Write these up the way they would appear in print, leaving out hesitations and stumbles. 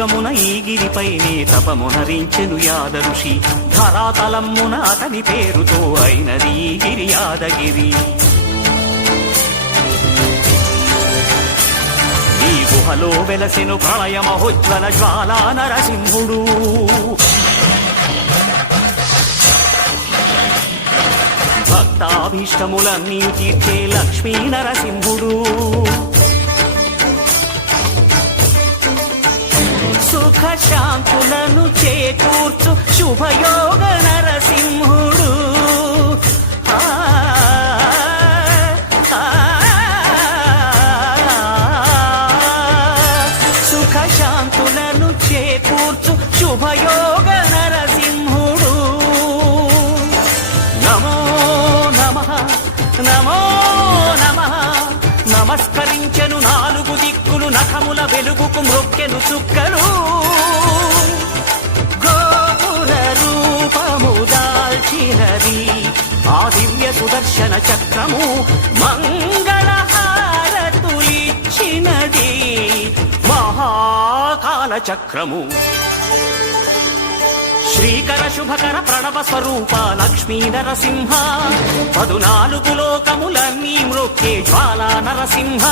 కలియుగమున ఈ గిరిపైనే తపమునరించెను యాద ఋషి. ధరాతలమ్మున అతని పేరుతో అయినది ఈ గిరి యాదగిరి. ఈ గుహలో వెలసెను ప్రళయ మహోజ్వల జ్వాలా నరసింహుడు. భక్తాభీష్టములన్నీ తీర్చే లక్ష్మీ నరసింహుడు. సుఖ శాంతులను చేకూర్చు శుభయోగ నరసింహుడు. సుఖ శాంతులను చేకూర్చు శుభయోగ నరసింహుడు. నమో నమః నమో నమః. నమస్కరించెను నాలుగు దిక్కులు, నఖముల వెలుగుకు మ్రొక్కెను చుక్కలు. గోపుర రూపము దాల్చినది ఆ దివ్య సుదర్శన చక్రము. మంగళహారతులిచ్చినది మహాకాల చక్రము. శ్రీకర శుభకర ప్రణవ స్వరూప లక్ష్మీ నరసింహ. 14 లోకములన్నీ మ్రొక్కే జ్వాలా నరసింహ.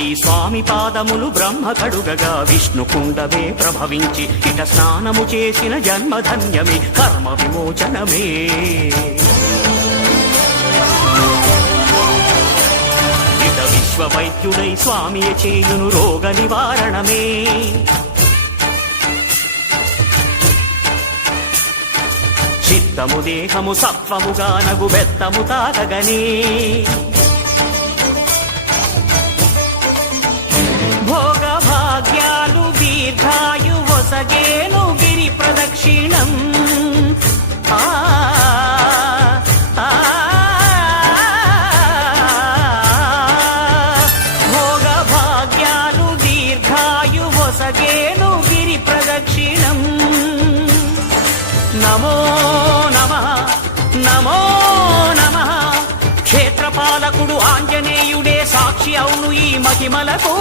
ఈ స్వామి పాదములు బ్రహ్మ కడుగగా విష్ణు కుండవే ప్రభవించి, ఇట స్నానము చేసిన జన్మధన్యమే కర్మ విమోచనమే. ఇట విశ్వవైద్యుడై స్వామియ చేయును రోగ నివారణమే. చిత్తము దేహము సత్వముగా నగు బెత్తము తాకగనే. భోగ భాగ్యాలు దీర్ఘాయు వసగేను గిరి ప్రదక్షిణం. భోగ భాగ్యాలు దీర్ఘాయు వసగేను గిరి ప్రదక్షిణం. నమో నమః నమో నమః. క్షేత్రపాలకుడు ఆంజనేయుడే సాక్షి అవును ఈ మహిమలకు.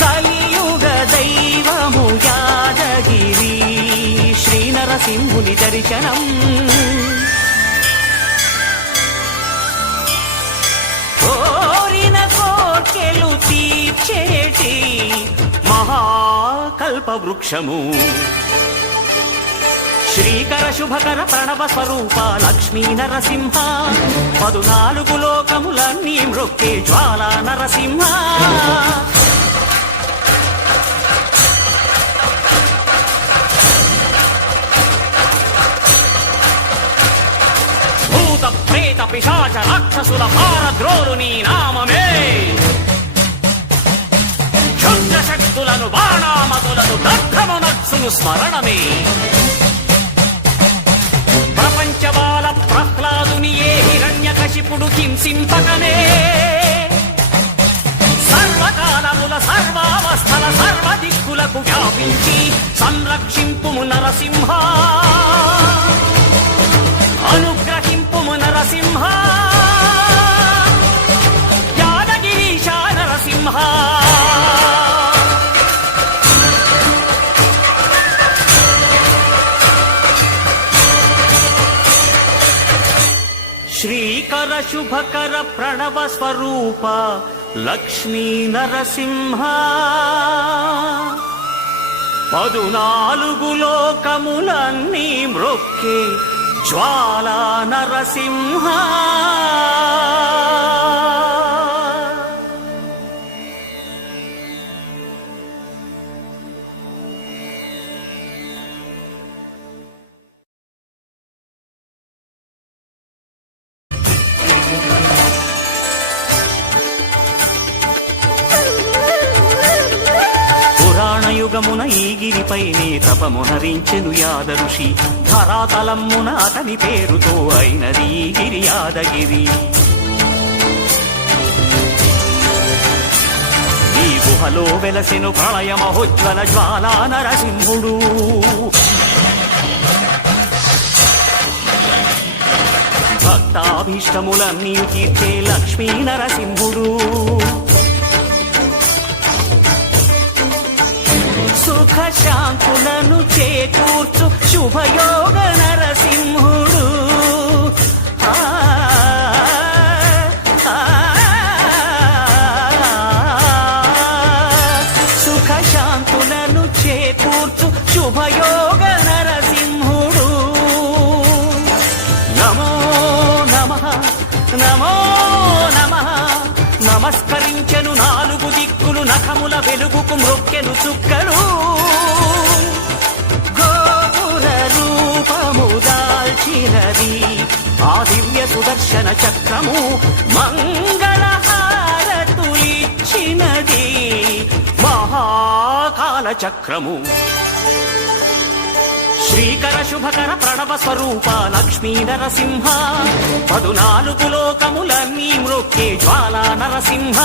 కలియుగ దైవము యాదగిరి శ్రీ నరసింహుని దర్శనం. కోరిన కోర్కెలు తీర్చేటి మహాకల్ప వృక్షము. శ్రీకర శుభకర ప్రణవ స్వరూప లక్ష్మీ నరసింహ. 14 లోకములన్నీ మ్రొక్కే జ్వాలా నరసింహ. భూత ప్రేత పిశాచ రాక్షసుల భారద్రోలు నీ నామమే. క్షుద్ర శక్తులను బాణామతులను దగ్ధమునర్చును స్మరణమే. ప్రపంచబాల ప్రహ్లాదుని ఏ హిరణ్యకశిపుడు హింసింపకనే. సర్వకాలముల సర్వావస్థల సర్వ దిక్కులకు వ్యాపించి సంరక్షింపుము నరసింహ. అనుగ్రహింపుము నరసింహ. యాదగిరీశ నరసింహ. శ్రీకర శుభకర ప్రణవ స్వరూప లక్ష్మీ నరసింహ. 14 లోకములన్నీ మ్రొక్కే జ్వాలా నరసింహ. యుగమున ఈ గిరిపైనే తపమునరించెను యాద ఋషి ధరాతలమ్మున అతని పేరుతో అయినది ఈ గిరి యాదగిరి ఈ గుహలో వెలసెను ప్రళయ మహోజ్వల జ్వాలా నరసింహుడు భక్తాభీష్టములన్నీ తీర్చే లక్ష్మీ నరసింహుడు సుఖ శాంతులను చేకూర్చు శుభయోగ నరసింహుడు సుఖ శాంతులను చేకూర్చు శుభయోగ నరసింహుడు నమో నమః నమో నమః నమస్కరించెను నాలుగు దిక్కులు నఖముల వెలుగుకు మ్రొక్కెను చుక్కలు గోపుర రూపము దాల్చినది ఆ దివ్య సుదర్శన చక్రము మంగళహారతులిచ్చినది మహాకాల చక్రము శ్రీకర శుభకర ప్రణవ స్వరూప లక్ష్మీ నరసింహ 14 లోకములన్నీ మ్రొక్కే జ్వాలా నరసింహ